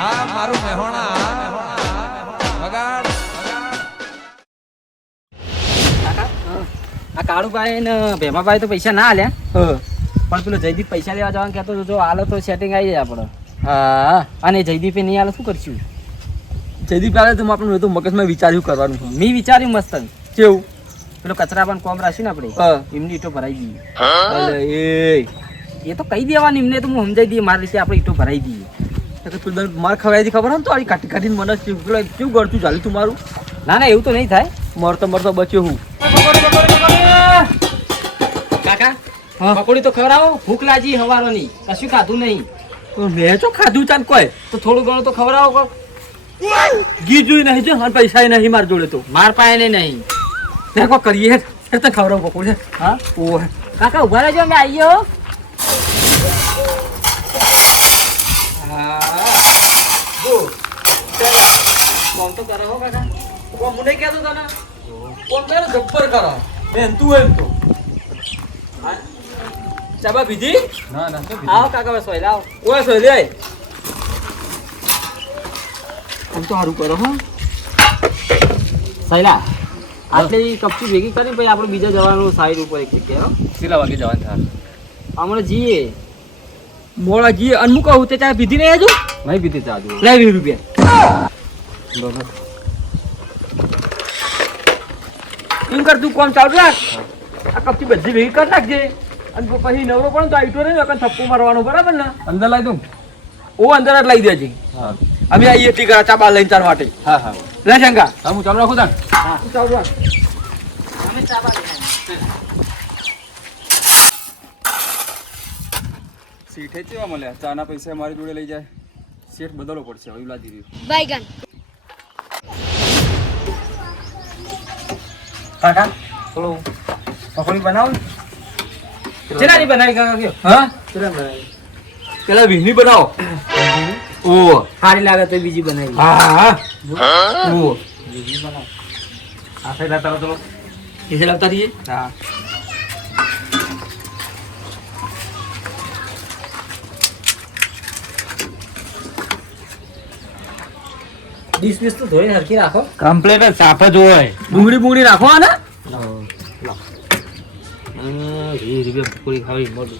હા મારું મહેણા વગાડ. આ કાળુભાઈ ને ભેમાભાઈ તો પૈસા ના આલ્યા, પણ પેલો જયદીપ પૈસા લેવા જવાનું કહેતો હતો, જો આલો તો સેટિંગ આવી જાય આપણે. હા, અને જયદીપે નહીં આલો શું કરશું? જયદીપ કાલે તો આપણે તો મગજમાં વિચાર્યું કરવાનું. મેં વિચાર્યું મસ્ત કેવું પેલો કચરા પણ કોમ રાખ્યું ને આપણે, એમની ઈટો ભરાઈ દઈએ. એ તો કહી દેવાનું એમને, તો હું સમજાઈ દઈએ મારી રીતે આપણે ઈટો ભરાઈ દઈએ. માર ખવાય ખબર ને તો આ કાઢી કાઢીને મને કેવું ગળતું ચાલ્યું તું મારું. ના ના એવું તો નહીં થાય. મરતો બચ્યો હું. કાકા પકોડી તો ખવડાવો, ભૂખ લાગી હવારોની, કશું ખાધું નહીં. મેં તો ખાધું ચાલ કોઈ તો થોડું ઘણું તો ખવડાવો. ઘી જોઈ નહીં જો મારા પૈસા નહીં માર જોડે તો. માર પાસે નહીં. ત્યાં કોઈ કરીએ ખવડાવું પકોડી. હા ઓહ કાકા ઉભા રહેજો, અમે આવીએ. કોમ તો કરો કાકા. કોમ મને કહેતો તને કોમ કરે જબ્બર કરો બેન તું એમ તો ચાબા પીધી. ના ના આવો કાકા બસ સોય લાવો. ઓય સોય લે આમ તો સારું કરો હો. સૈલા આટલી કપચી ભેગી કરી પછી આપણે બીજા જવાનું સાઈડ ઉપર એક જગ્યાએ. કેટલા વાગે જવાનું થાય? હમણાં જઈએ મોડા જી અનમુક કહું તે ચા પીધી નહીં હજુ. નહીં પીધી ચા જો. લે 20 રૂપિયા એમ કર તું કોમ ચાલુ રાખ. આ કપચી બધી ભેગી કરી નાખજે અને પછી નવરો પણ તો આઈટો ને થપ્પો મારવાનો બરાબર ને. અંદર લાવી દઉં. ઓ અંદર જ લઈ દેજે. હા અમે આવીએ ટીકા ચા બા લઈને તાર માટે. હા હા લે શંકા હા હું ચાલુ રાખું તાન. હા તું ચાલુ રાખ. અમે ચા બા લઈને શેઠે કેવા મળ્યા? ચાના પૈસા મારી જોડે લઈ જાય. શેઠ બદલવો પડશે હવે લાદી રહ્યું. बैगन કાકા થોડું પકોડી બનાવો. ચેનાની બનાવી કાકા કયો? હા ચેના બનાવી? પેલા વીહની બનાવો. ઓ સારી લાગે તો બીજી બનાવી. હા ઓ બીજી બનાવ. આ સાઈડ લાવતા તો કેસે લાવતા રહીએ. હા ડીશ તો ધોઈને હરખી રાખો. કમ્પ્લીટ જ સાફ જ હોય. ડુંગળી રાખો ને. 20 રૂપિયા પકોડી ખાવી મોટું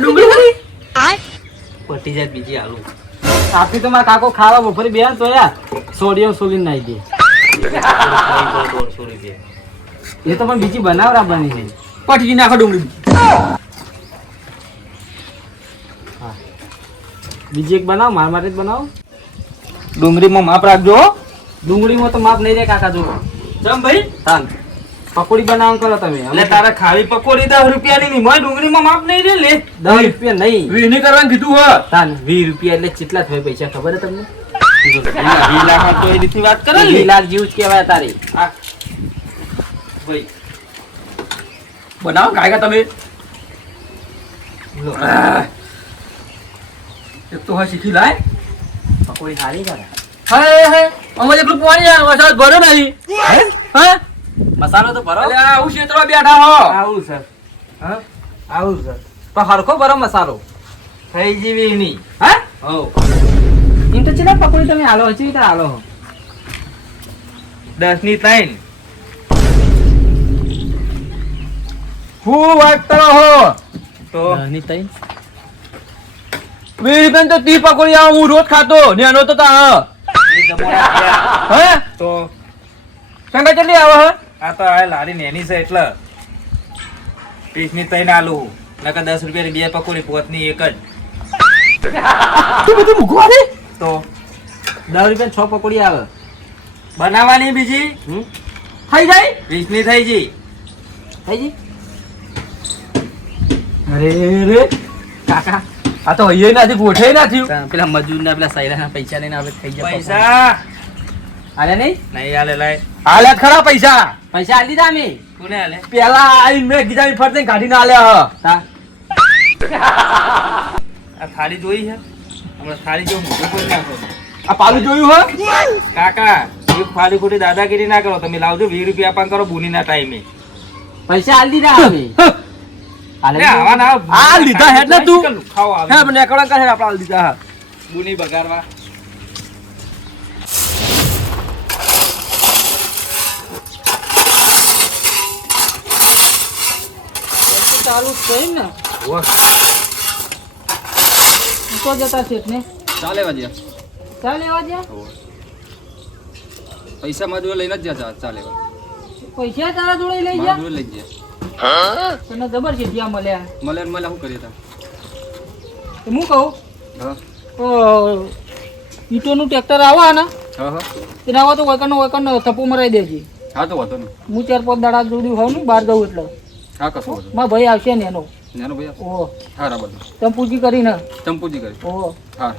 ડુંગળી પટી જાય બીજી આલુ. આપી તો મારા કાકો ખાવા બપોરે બે તો યાર સોડિયમ સોલિન નાઈ દે. 150 રૂપિયા એ તો પણ બીજી બનાવરા બની છે. પટી નાખો ડુંગળી. બીજી એક બનાવ મારા માટે જ બનાવો. ડુંગળીમાં માપ રાખજો. ડુંગળીમાં તો માપ નહીં રે કાકા જો. ચમ ભાઈ તાન પકોડી બનાવવાનું કરો તમે. એટલે તારા ખાવી પકોડી 10 રૂપિયાની ની મોય ડુંગળીમાં માપ નહીં રે લે. 10 રૂપિયા નહીં. વીહની કરવાનું કીધું હો. તાન 20 રૂપિયા એટલે કેટલા થાય પૈસા ખબર હે તમને? 20 લાખ તો એ રીતની વાત કરે 20 લાખ જેવું જ કહેવાય તારી. આ ભાઈ બનાવો કાયગા તમે. એક તો હા શીખી લાય. પકોડી સારી કરે. હે અમારે એકલું પાણી આ વરસાદ ભર્યો નહીં. હે મસાલો તો ભરો. અલે આવું ક્ષેત્રમાં બેઠા હો. આવું સર. હા આવું સર. પણ હરખો ભરો મસાલો. થઈ જીવી નહીં. હે હો. એમ તો ચેલા પકોડી તમે આલો હજી તો આલો. 10 ની 3 હું વાત કરો હો તો 10 ની 3 વીરબેન તો 30 પકોડી આવ હું રોજ ખાતો ને આનો તો તા હે તો સંગા ચલી આવે હે. આ તો આ લારી નેની છે એટલે 30 ની 3 આલુ નકર 10 રૂપિયાની બે પકોડી પોતની એક જ. તું બધું મૂકવા દે તો 10 રૂપિયા 6 પકોડી આવે. બનાવવાની બીજી થઈ જાય. 20 ની થઈ ગઈ. થઈ જી. અરે રે કાકા આ તો હૈયે નથી ગોઠે નથી. પેલા મજૂર ના પેલા સાયરા પૈસા લઈને આપણે ખાઈ ગયા. પૈસા આલે નહીં. નહીં આલે લાય. હાલે ખરા પૈસા પૈસા આલી દીધા અમે. કોને આલે? પેલા આઈ મેં ગીતા ફરતે કાઢીને આલ્યા તા આ થાળી જોઈ છે હમણાં થાળી જો મોઢું કોઈ નાખો. આ પાલું જોયું હો કાકા એક થાળી ખોટી દાદાગીરી ના કરો. તમે લાવજો 20 રૂપિયા આપવાનું કરો બુનીના ટાઈમે. પૈસા આલી દીધા અમે. આલે આવા ના આ લીધા હેડ ને તું ખાઓ હે મને એકડા કરે આપણે લીધા હા બુની બગાડવા. ચાલુ જ છે ને ઓહ, તો જતા છે ને ચાલે વાજ્યા. ચાલ લેવા જ્યાં પૈસા માં જોડે લઈને જ જા ચાલે. પૈસા તારા જોડે લઈ મારા જા જોડે લઈ ગયા. તને જબર છે ત્યાં મળ્યા મળે શું કરીએ તા? તો હું કહું હા તો ઈટોનું ટ્રેક્ટર આવા ને હા હા તેને આવા તો વૈકણ થપ્પો મરાઈ દેજે. હા તો વાંધો નહીં. હું 4-5 દાડા જોડી હોઉં ને બહાર જવું એટલે હા કશું વાંધો મારા ભાઈ આવશે ને એનો નહીં. નાનો ભાઈ ઓહો હા બરાબર. તમે પૂછી કરીને ચંપુજી કરી. ઓહો હા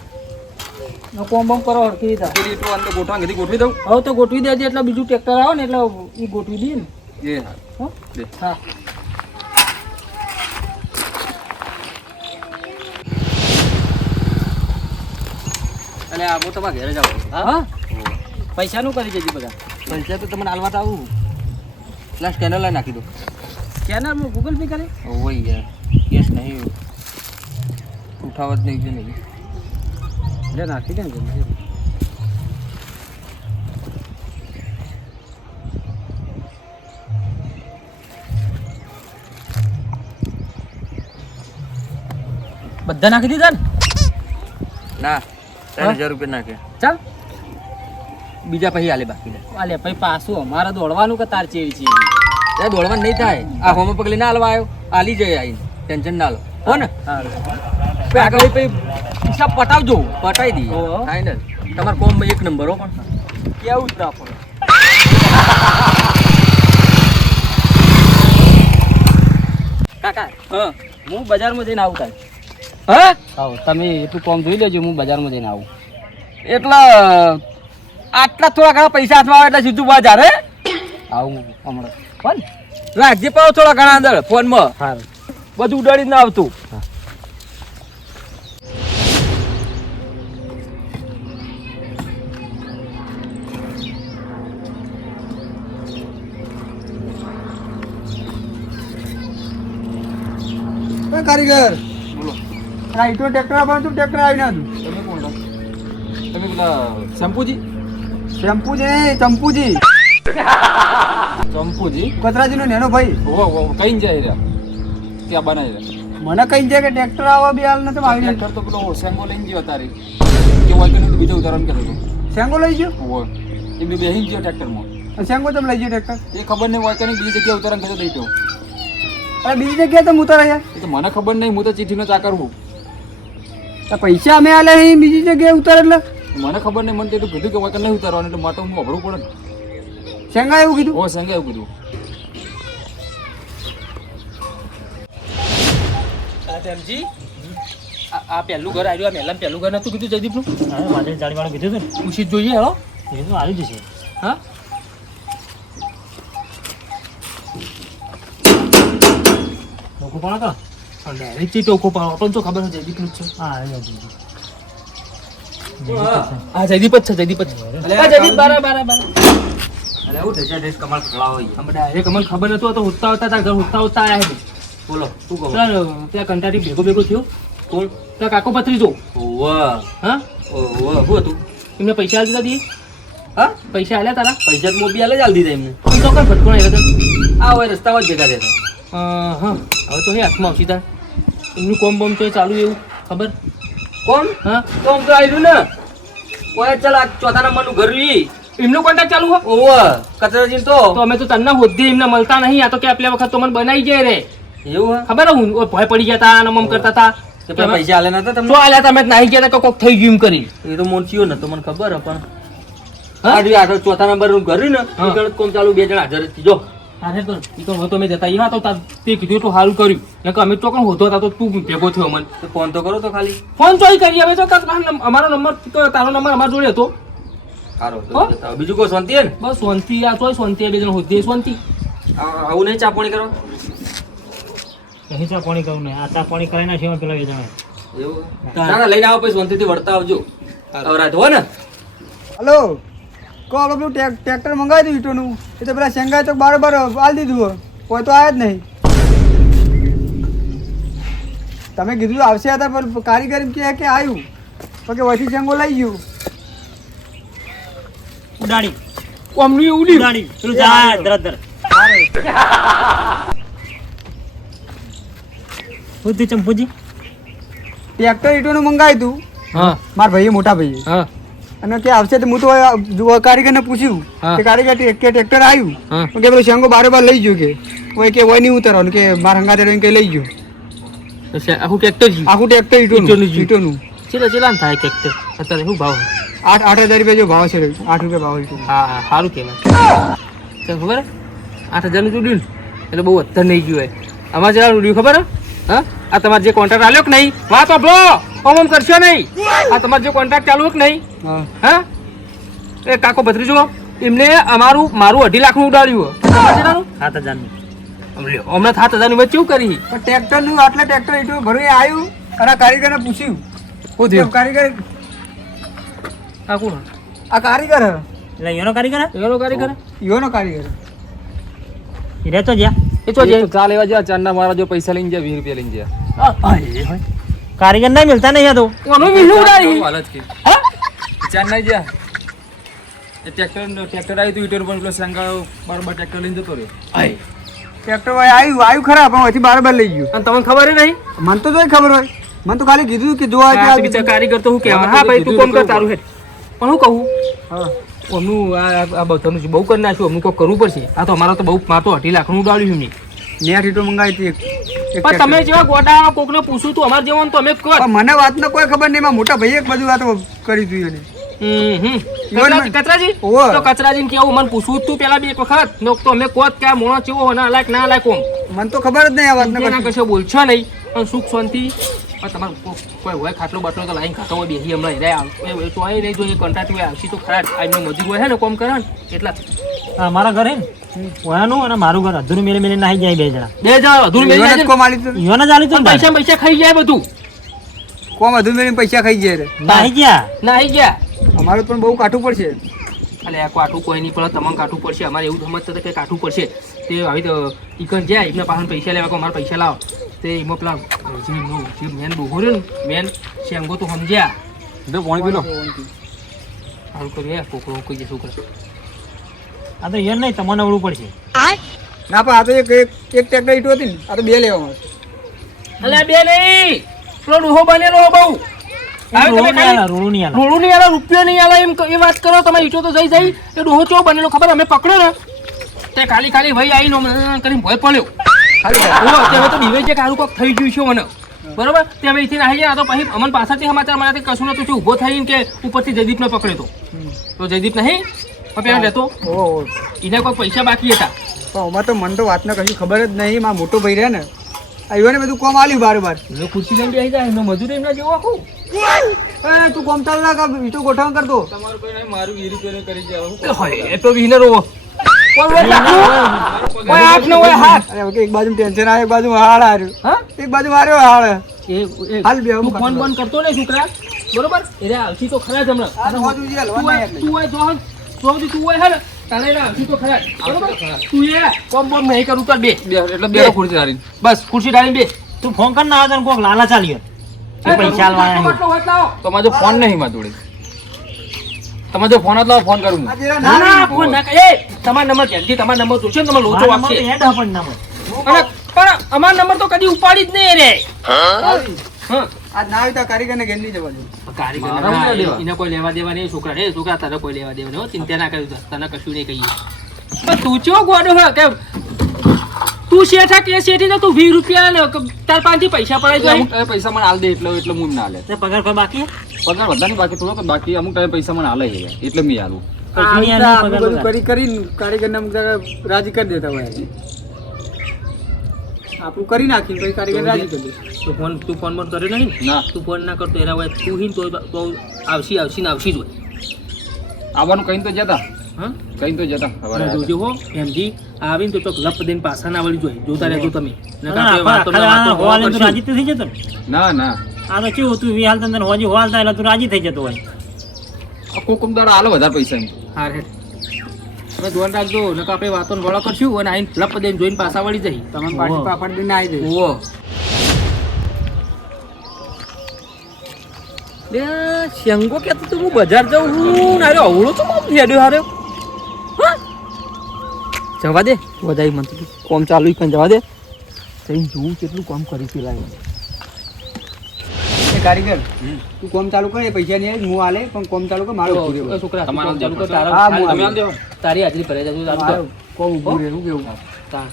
કોમ બમ કરો હરખી રીતે પેલી એટલું અંદર ગોઠવા કીધી ગોઠવી દઉં. હવે તો ગોઠવી દેજે એટલે બીજું ટ્રેક્ટર આવે ને એટલે એ ગોઠવી દઈએ ને એ હા હો દે. હા અને આવો તમારા ઘરે જ આવું. હા પૈસાનું કરી દેજે બધા પૈસા તો તમને હાલવા તો આવું. પેલા સ્કેનર લઈ નાખી દો. સ્કેનર ગૂગલ પે કરે ઓય યાર કેસ નહીં ઉઠાવત નહીં છે નહીં. અરે નાખી દે ને બધા નાખી દીધા ને ના 3000 રૂપિયા નાખે. ચાલ બીજા પછી હાલે બાકી આલે ભાઈ પાછું અમારે દોડવાનું કે તાર ચેરી છે એ દોડવાનું નહીં થાય. આ હોમો પગલી ના હાલવા આવ્યો હાલી જાય આવીને ટેન્શન ના લો હો ને. આગળ પછી હિસાબ પટાવજો પટાઈ દઈએ ઓહો. ફાઇનલ. તમારા કોમમાં 1 નંબર હો પણ કેવું જ રાખો કાકા હા હું બજારમાં જઈને આવું તાર હા આવો તમે એટલું કોમ જોઈ લેજો હું બજારમાં જઈને આવું એટલે આટલા થોડા ઘણા પૈસા હાથમાં આવે એટલે સીધું બજાર હે આવું હમણાં કોણ રાખજે પાવ થોડા ઘણા અંદર ફોનમાં સારું બધું ઉડાડી ના આવતું. કારીગર બોલો આ ઈટો ટ્રેક્ટર આપવાનું હતું ટ્રેક્ટર આવી ના હતું તમે કોણ હતા? તમે પેલા શંપુજી શેમ્પુ છે ચંપુજી ચંપુજી કચરાજીનો નેનો ભાઈ ઓ કઈ જાય રહ્યા ત્યાં બનાવી રહ્યા. મને કઈ છે કે ટ્રેક્ટર આવવા બી હાલ નથી આવી ટ્રેક્ટર તો પેલો સેંગો લઈને ગયો તારી કે હોય કે નહીં બીજો ઉતારવાનું કહેતો હતો. શેંગો લઈ ગયો હોય એ બી બેસી ગયો ટ્રેક્ટરમાં. શેંગો તમે લઈ ગયો ટ્રેક્ટર એ ખબર નહીં હોય કે નહીં બીજી જગ્યાએ ઉતારવાનું કહેતો દઈ તો. અરે બીજી જગ્યાએ તો ઉતાર રહ્યા એ તો મને ખબર નહીં. હું તો ચીઠીનો ચાકર હું. પૈસા અમે આલે અહીં બીજી જગ્યાએ ઉતાર એટલે મને ખબર નહીં. મને તો કીધું કે હોય કે નહીં ઉતારવાનું એટલે માટે હું અભરું પડે ને. શેંગા એવું કીધું ઓ સંગે એવું કીધું. જી આ પહેલું ઘર આવ્યું આ મહેલામાં પહેલું ઘર નતું કીધું જયદીપનું હા મારે જાળીવાળું કીધું હતું ને પૂછી જ જોઈએ હેલો એ તો આવી જશે હા લોકો કોણ હતો ડાયરેક્ટ ચી ટોકો પાડો આપણને તો ખબર છે જયદીપનું જ છે હા આવી જશે હા જયદીપ જ છે જયદીપ જ છે હા જયદીપ બારા બારા બારા અરે હું ઢેચા ઢેચ કમાલ ખવડાવો હોય. અમે ડાયરેક્ટ અમને ખબર નતું તો ઉઠતા ઉઠતા તાર ઘર ઉઠતા ઉઠતા આયા છે બોલો શું કહો? ત્યાં કંટાળી ભેગો થયો કોણ? ત્યાં કાકો પથરી જો ઓવા હા ઓવા શું હતું? એમને પૈસા આલી દીધા દીએ હા પૈસા આલ્યા તારા પૈસા તો મોબી આલે જ આલી દીધા એમને. તું તો કઈ ભટકો નહીં હતો આ હોય રસ્તામાં જ ભેગા રહેતા. હા હવે તો હે હાથમાં આવશે તાર એમનું કોમ બોમ તો ચાલુ એવું ખબર કોણ? હા તો આમ તો આવ્યું ને ઓય ચાલ આ ચોથા નંબરનું ઘર ઈ. એમનું કોન્ટેક્ટ ચાલુ હો ઓવા કચરાજી તો તો અમે તો તન્ના હોદ્દે એમને મળતા નહીં આ તો કે આપल्या વખત તો મને બનાવી જાય રે એવું હે? ખબર હું ભય પડી ગયા તા અને મમ કરતા તા કે પેલા પૈસા આલે નતા તો તમને? આલ્યા તમે નાહી ગયા તા કે કોક થઈ ગયું એમ કરી એ તો મોનસીઓ ને તો મને ખબર હે પણ હા? આ રહ્યું આ ચોથા નંબરનું ઘર રહ્યું ને હા. ઈ કણ કોમ ચાલુ 2 જણા હાજર જ જો. અરે તો ઈ તો હવે તો મેં જતા ઈ તો તે કીધું એટલું સારું કર્યું ને કે અમે તો કોણ હોતો હતા તો તું ભેગો થયો મને તો ફોન તો કરો તો ખાલી. ફોન ચોઈ કરી હવે તો અમારો નંબર તારો નંબર અમારા જોડે હતો સારો તો હો? જતા આવો. બીજું કોઈ શાંતિ હે ને? બસ શાંતિ આ ચોઈ શાંતિ આ બે જણ હોદ્દે શાંતિ આવું નહીં ચા પાણી કરવા? અહીં ચા પાણી કરું ને આ ચા પાણી કરાવી નાખ્યો પેલા એ જણા એવું? ના ના લઈને આવો પછી શાંતિથી વળતા આવજો. અવરાત હો ને? હલો કહો આપણે પેલું ટ્રેક્ટર મંગાવી દીધું ઈટોનું એ તો પેલા શેંગાએ તો બારોબાર આલી દીધું હોય કોઈ તો આવ્યા જ નહીં તમે કીધું આવશે હતા પણ કારીગર કે આવ્યું તો કે વધી શેંગો લઈ ગયું ઉડાડી અમની ઉડી ઉડાડી પેલું જાય ધર બુદ્ધિ ચંપુજી ટ્રેક્ટર ઈટોનું મંગાવ્યું તું હા મારા ભાઈએ મોટા ભાઈએ હા અને કે આવશે તો હું તો કારીગરને પૂછ્યું હા. કે કારીગર કે ટ્રેક્ટર આવ્યું હા. તો કે પેલો શેંગો બાર લઈ ગયો કે કોઈ કે હોય નહીં ઉતરવાનું કે મારા હંગાતે રહીને કે લઈ ગયો આખું ટ્રેક્ટર જ આખું ટ્રેક્ટર ઈંટોનું જ. ઈટોનું ચેલા થાય ટ્રેક્ટર અત્યારે શું ભાવ 8,000 રૂપિયા જો ભાવ છે 8 રૂપિયા ભાવ છે હા હા સારું કહેવાય ચાલ ખબર 8,000 નું ઉડ્યું ને એટલે બહુ અત્તર નહીં ગયું હોય અમારે જરા ઉડ્યું ખબર હે? હા આ તમારે જે કોન્ટ્રાક્ટ આલ્યો કે નહીં વાત આપલો ઓમ કરશો નહીં આ તમારે જે કોન્ટ્રાક્ટ ચાલુ કે નહીં હા હા એ કાકો ભત્રીજો એમને મારું 2.5 લાખનું ઉડાડ્યું તમારે કેટલાનું? 7,000 હમણાં 7,000 ની વચ્ચે શું કરી પણ ટ્રેક્ટરનું આટલા ટ્રેક્ટર ઈટો ભરી આવ્યું અને આ કારીગરને પૂછ્યું શું થયું? કારીગર આ કોણ આ કારીગર હે. એટલે એનો કારીગર હે? એનો કારીગર ઈયોનો કારીગર એ રહેતો જ્યાં એ ચો જાય ચાલ એવા જ્યાં ચાંદના મારા જો પૈસા લઈને જાય 20 રૂપિયા લઈને જાય કારીગર નહીં મિલતા નહીં આ તો કોનો વિહુ ઉડાડી હાલત કે ચાંદ નહીં ગયા એ ટ્રેક્ટર આવી તો ઈટર પર પેલો સંગાળો બરાબર ટ્રેક્ટર લઈને જતો રહ્યો ટ્રેક્ટર ભાઈ આવ્યું ખરા પણ પછી બાર લઈ ગયું અને તમને ખબર નહીં મને તો જોઈ ખબર હોય મને તો ખાલી કીધું કે જો આ આ બીજા કારીગર તો હું કહેવા હા ભાઈ તું કોમ કર તારું હેડ પણ હું કહું હા અમનું આ બધાનું બહુ કરી નાખ્યું અમનું કોઈ કરવું પડશે આ તો અમારા તો બહુ માર તો 2.5 લાખનું ઉડાડ્યું એમની નેટ ઈટો મંગાવી હતી એક પણ તમે જેવા ગોડા કોકને પૂછું તું અમારે જેવાનું તો અમે જ કહો પણ મને વાતનો કોઈ ખબર નહીં મારા મોટા ભાઈએ એક બધું વાતો કરી હતી એને કચરાજી ઓવે. તો કચરાજીને કેવું મને પૂછવું જ તું પેલા બી એક વખત નો તો અમે કોત કે આ મોણો ચેવો ના લાયક ના લાયક ઓમ મને તો ખબર જ નહીં આ વાતનો એના કશું. કશો બોલશો નહીં પણ સુખ શાંતિ પણ તમારે કોઈ હોય ખાટલો બાટલો તો લાઈન ખાતો હોય બેસી હમણાં હેરાય તો અહીં નહીં જોઈએ કંટાળી હોય આવશી તો ખરા આજનો મજૂર હોય ને કોમ કરે ને એટલા આ મારા ઘરે ને ઓયાનું અને મારું ઘર અધૂરું મેલે મેલે નાહી જાય બે જણા 2 અધૂર મેળ ઈયોને જ કોમ આલી હતું. ઈયોને જ આલી તું ને પૈસા પૈસા ખાઈ જાય બધું કોમ અધૂર મેળવીને પૈસા ખાઈ જાય રે. નાહી ગયા નાહી ગયા અમારે પણ બહુ કાઠું પડશે અલે આ કાઠું કોઈ નહીં પડે તમારે કાઠું પડશે અમારે એવું સમજતા હતા કે કાઠું પડશે તે આવી તો ઈકન જાય એમને પાછળ પૈસા લેવા કે અમારે પૈસા લાવો તે એમાં પેલા જે મેન ડોહો રહ્યો ને મેન શેંગો તો સમજ્યા તો પાણી પીલો સારું કર્યું કોકડો કોઈ જશું કરે આ તો ઈયોને નહીં તમને અવળું પડશે ના પણ આ તો એક ટ્રેક્ટર ઈટો હતી ને આ તો બે લેવામાં અલે બે નહીં પેલો ડોહો બનેલો બહુ રોડું નહીં આલા, રોડું નહીં આલા. રોડું નહીં આલે રૂપિયો નહીં આલે એમ એ વાત કરો તમે ઈટો તો જઈ જઈ એ ડોહો ચો બનેલો ખબર અમે પકડ્યો ને તે ખાલી ભાઈ આવીને કરીને ભય પડ્યો ખાલી હવે તો બીવે છે કે આનું કોક થઈ ગયું છે મને બરોબર તે હવે અહીંથી નાહી ગયા તો પછી અમને પાછળથી સમાચાર મળ્યા કે કશું નતું થયું ઊભો થઈને કે ઉપરથી જયદીપને પકડ્યો તો જયદીપ નહીં પેલા રહેતો ઓહો એને કોઈ પૈસા બાકી હતા પણ આમાં તો મને તો વાતને કશું ખબર જ નહીં મારા મોટો ભાઈ રહે ને આવ્યો બધું કોમ આલ્યું બાર એટલે ખુરશી લઈને બેસી જાય એમનો મજૂરી એમના જેવો આખું એ તું કોમ ચાલ ના ઈટો ગોઠવણ કરતો તમારું કોઈ નહીં મારું વીર રૂપિયા કરી જાય એ તો વિનર હોવો હાથ નો હોય હાથ અરે એક બાજુ ટેન્શન આવે એક બાજુ હાડ હાર્યું હા એક બાજુ માર્યો હાડ એ હાલ બે તું ફોન બોન કરતો ને છોકરા બરોબર એટલે આવશી તો ખરા જ હમણાં તું હોય તું હોય હે ને તારે એને આવશી તો ખરા જ. બરોબર તું એ કોમ બોમ નહીં કરું તાર બે એટલે બે ખુરશી ડાળી બસ ખુરશી ડાળી બે તું ફોન કર ના આવે તને કોક લાલા ચાલ્યો પૈસા આલવાના તમારો ફોન નહીં માં જોડે તમારો ફોન જ લાવો ફોન કરું હું. ના, ના, ફોન ના કરે તમારો નંબર ક્યાંથી તમારો નંબર જોશે ને તમારો લોચો આપશે પણ અમારો નંબર તો કદી ઉપાડી જ નહીં રે હા આજ ના આવી તો કારીગરને ઘેર લઈ જવા દે. કારીગર ના, એને કોઈ લેવા દેવા નહીં છોકરા રે છોકરા તને કોઈ લેવા દેવા નહીં હો, ચિંતા ના કરજો તને કશું નહીં કહીએ પણ તું ચો ગોડો હે કે તું શેઠા કે શેઠી તો તું 20 રૂપિયા ને તાર પાંચથી પૈસા પડાઈ જાય પૈસા મને હાલ દે એટલે હું ના હાલે પગાર કોઈ બાકી પગાર બધા બાકી થોડો બાકી અમુક ટાઈમ પૈસા મને હાલે છે એટલે મેં હાલું કશું નહીં આ આલે, બધું પગાર કરી કરીને કારીગરને અમુક જગ્યાએ રાજી કરી દેતા હોય આપણું કરી નાખીને પછી કારીગર રાજી કરી દે. તું ફોન બોન કર્યો નહીં ને? ના તું ફોન ના કરતો એના હોય તું હિન તો આવશી ને આવશી જ હોય આવવાનું કઈ તો જતા હા કઈ તો જતા અને જોજો હો એમજી આવીને તો ચોક લપ દઈને પાછા ના વળી જોઈએ જોતા રહેજો તમે નકર ના, તે વાતો આખા ના વાતો દાડા હોવાલે તું કરશું. રાજી તો થઈ જતો ને. ના ના આ તો કેવું તું વિહાલ તને હોજી હોવાલતા એટલે તું રાજી થઈ જતો હોય કોક દાડા હાલો વધારે પૈસા એમ હાર હેડ હવે ધ્યાન રાખજો નકર આપણે વાતો વળો કરશું અને આઈને લપ દઈને જોઈને પાછા વળી જઈ તમે પાછી પાપડ દઈને આવી જાય. ઓવો લે શેંગો કહેતો તો હું બજાર જાઉં છું ને અરે અવળો તો કોમ થયો હારે હા જવા દે વધારે મન તો કોમ ચાલુ પણ જવા દે તઈ જોઉં કેટલું કામ કરી છે લાગે એ કારીગર તું કોમ ચાલુ કર એ પૈસા નહીં આવે, હું આલે પણ કોમ ચાલુ કર મારો ઊભું રહેવું. છોકરા તમારો કોમ ચાલુ કર દેખો. તારા હા, હું તમે આલે. આમ દેવો. તારી હાજરી ભરાઈ જતું ચાલુ કર મારો કોમ ઊભું રહેવું કેવું. તાર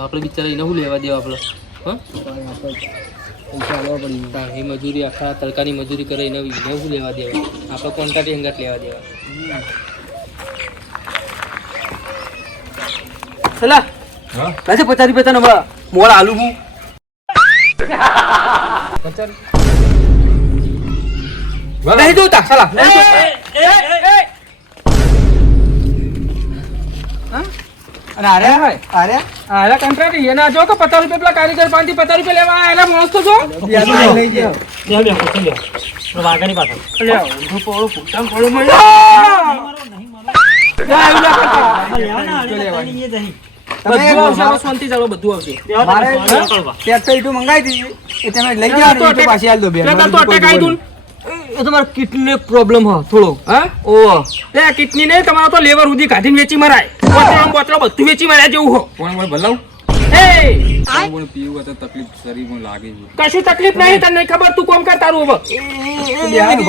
આપણે બિચારા એને શું લેવા દેવા આપણે હા પૈસા આલવા પડી. તાર એ મજૂરી આખા તડકાની મજૂરી કરે એને શું લેવા દેવા આપણે કોન્ટ્રાક્ટ હંગાટ લેવા દેવા ચલા હા કાશે 50 રૂપિયા તને મોળ આલુ હું નહીં જોતા ચલા અને આરે આલા કોન્ટ્રાક્ટ એના જો કે 50 રૂપિયા પેલા કારીગર પાંચથી 50 રૂપિયા લેવા આયેલા માણસ તો જો વ્યાજ લઈ જાય. લ્યો લ્યો પૂછી લ્યો વાઘાની પાછળ લે ઊંધું પોળો પોતામ પોળો મળી લેવાના એ જઈ બધું આવશે હવે શાંતિ ચાલો બધું આવશે મારે ટ્રેક્ટર ઈટું મંગાવી દીધી એ તમે લઈ જાઓ ને ઈટું પાછી આલ દો બે. તો અટેક આવી દઉં એ તમારો કિડની પ્રોબ્લેમ હ થોડો હા ઓ તે કિડની ને તમારો તો લેવર સુધી કાઢીને વેચી મરાય બોતરો બધું વેચી મરાય જેવું હો કોણ કોઈ ભલાવ એ કોણ પીવું તો તકલીફ શરીરમાં લાગે છે કશું તકલીફ નહીં તને નહીં ખબર તું કોમ કર તારું હવે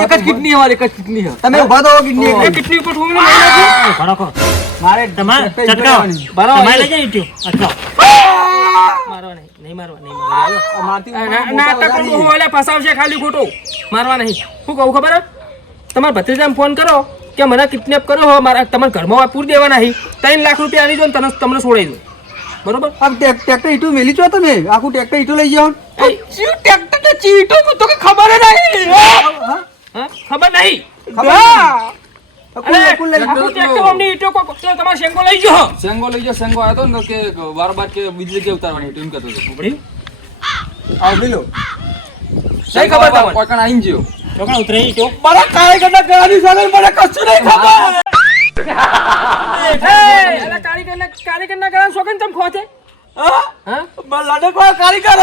એક જ કિડની અમારે એક જ કિડની હ તમે ઉભા થો કિડની એ કિડની ઉપર થોડું નહીં નાખી ખડકો મારે તમારે ટ્રેક્ટર ઈટું ચટકાવ લેવાની. બરાબર. તમારે લઈ જાય ઈટ્યો અટકાવ મારવા નહીં મારવા આ મારથી નાટક કરતું હું ઓલા ફસાવશે ખાલી ખોટું મારવા નહીં શું કહું ખબર હે? તમારા ભત્રીજાને ફોન કરો કે મને કિડનેપ કર્યો હો મારા તમારા ઘરમાં પૂર દેવા નહીં 3 લાખ રૂપિયા આલી દો ને તમને છોડાઈ દો બરોબર આ ટ્રેક્ટર ઈટું મેલી છો તમે આખું ટ્રેક્ટર ઈટું લઈ જાઓ. ટ્રેક્ટર તો ચીટો તો કે ખબર નહીં હા ખબર નહીં ખબર અરે, કુલ લઈ જાઓ. આખું ટ્રેક્ટર અમને ઈંટો તો તમારો શેંગો લઈ ગયો શેંગો લઈ જાઓ શેંગો આવ્યો તો ને કે બાર કે બીજી જગ્યાએ ઉતારવાની હતું એમ કહેતો હતો આવો બીલો નહીં ખબર તમને કોઈ કણ આવીને જ્યો છોકરા ઉતરે ઈટ્યો મારા કારીગરના ગળાની સામે મને કશું નહીં ખબર એલા કારીગરના ગળાનું શોખન તમ ખોતે હા બલાડે કોઈ કારીગર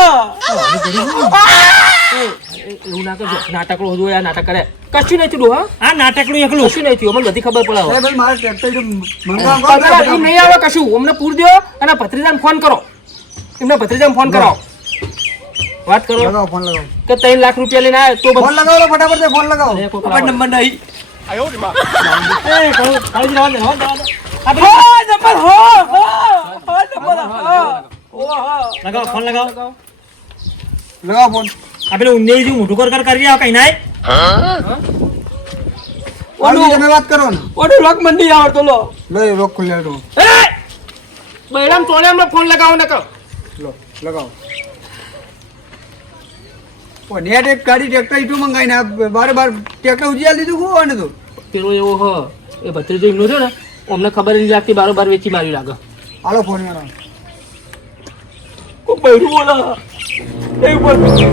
એવું ના કરજો નાટક રો જોયા નાટક કરે કશું નહીં થયું હા આ નાટકનું એકલું કશું નહીં થયું અમને બધી ખબર પડે અરે ભાઈ મારે ટ્રેક્ટર ઈટું મંગાવો. પંદર એમ નહીં આવે કશું અમને પૂર દો અને ભત્રીજાને ફોન કરો એમને ભત્રીજાને ફોન કરાવો વાત કરો લગાવો ફોન લગાવો કે 3 લાખ રૂપિયા લઈને આવ્યો તો ફોન લગાવો લો ફટાફટ થી ફોન લગાવો. કોઈ નંબર નહીં એ કાળજી રહેવા દે આ પેલો લગાવો ફોન લગાવો લગાવો ફોન. આ પેલું ઊંધેય જેવું મોઢું કર કરી રહ્યા કઈ નાય ઓલું તમે વાત કરો ને ઓડું લોક મંડી આવડતો લો લો એ રોક ખુલ્લે તો એ બૈરામ તોડે હમણાં ફોન લગાવો ને કહો લો લગાવો. ઓ નેટ એક ગાડી ટ્રેક્ટર ઈટું મંગાવીને આ બારે બાર ટ્રેક્ટર ઉજ્યાલ દીધું કોણ આને તો પેલો એવો હ એ ભત્રીજો એમનો છે ને અમને ખબર નહીં લાગતી બારોબાર વેચી મારી લાગે હાલો ફોન મારો. કોઈ બૈરું બોલા એ બોલ ઉઠજો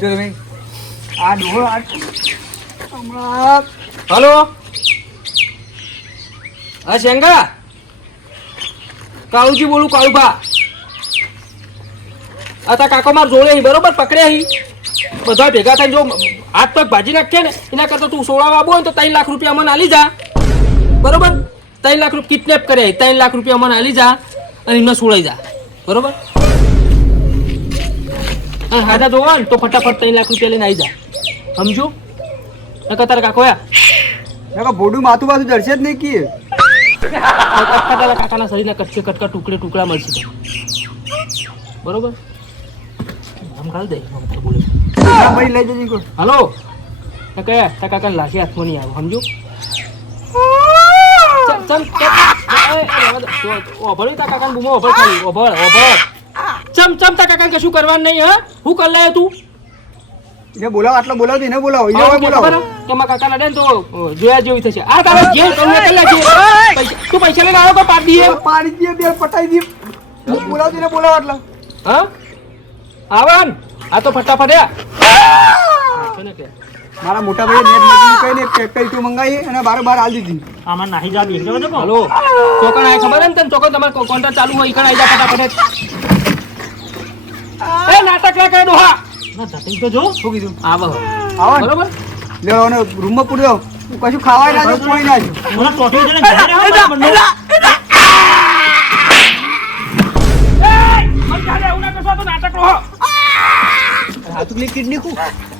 તમે આ ડોહો આ હમણાં હલો હા શેંગા કાળુજી બોલું કાળુભા આ કાકો માર જોડે અહીં બરોબર પકડ્યા અહીં બધા ભેગા થઈને જો હાથ પગ ભાજી નાખે ને એના કરતા તું સોળાવા આવો ને તો 3 લાખ રૂપિયા મને આલી જા બરોબર 3 લાખ રૂપિયા કિડનેપ કર્યા 3 લાખ રૂપિયા મને આલી જા અને એમને સોળાઈ જા બરોબર હા હાજા જોવા ને તો ફટાફટ 3 લાખ રૂપિયા લઈને આવી જા સમજો નકર તારા કાકો નકર ભોડું માથું બાથું જડશે જ નહીં કીએ. કાકાના શરીરના કચ્ચે કટકા ટુકડા મળશે બરોબર આમ કાલ દે બોલે હા ભાઈ લઈ જજો ઈકો. હલો કયા તા કાકા લાશી હાથમાં નહીં આવો સમજો ઓભળી તા કાકા બૂમો ઓભળ ખાલી ઓભળ ચમ તા કાકા કશું કરવાનું નહીં હા હું કરી લે તું એને બોલાવો આટલો બોલાવો તો એને બોલાવો એને બોલાવો. કે મારા કાકા ના તો જોયા જેવી થશે આ તારે જે કરવું એ કરી લેજે તું પૈસા લઈને આવ્યો તો પાડી દઈએ પાડી દે બે પટાઈ દે બોલાવો તો એને બોલાવો આટલા. હા આવન આ તો ફટાફટ મારા મોટા ભાઈ નેટ મજૂરી કહીને ટ્રેક્ટર ઈટું મંગાવી અને બારે બાર આલી દીધી. આમાં નાહી જા બેસી જવા દે કોણ? હલો ચોકણ આ ખબર હે ને તને ચોકણ તમારે કોન્ટ્રાક્ટ ચાલુ હોય ઈકણ આવી જા ફટાફટ નાટક કરે ડોહા ના ધતિંગ તો જો શું કીધું આવો આવો ને. બરોબર લ્યો અને રૂમમાં પૂર્યો કશું ખાવાય ના દો કોઈ ના દો. મને ટોટી જઈને ઘરે રહેવા મને કિડની ખુ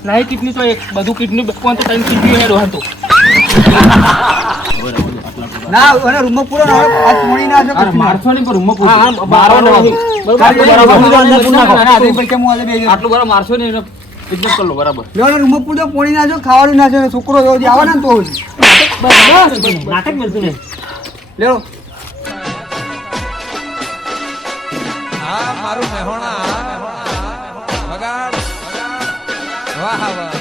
નહીં કિડની તો એક બધું કિડની કોણ તો ટાઈમ કિડની હે ડોહા તો ના અને રૂમમાં પૂરો ના હોય, આ પોણી ના દો કશું ના. મારશો નહીં પણ રૂમમાં હા હા પૂછો. બારો બારો નહીં. બરોબર ખાલી બરાબર અંદર અંદર નાખો. અને આધે પૈસા હું આજે બે જણ. આટલું બરાબર મારશો નહીં એને business કરી લો બરાબર. લ્યો અને રૂમમાં પૂરો પોણી ના દો ખાવાનું ના દો છોકરો જો આવે ને તો જ. નાટક મળતું નહીં લ્યો હા મારું મહેણા વગાડ વાહ વાહ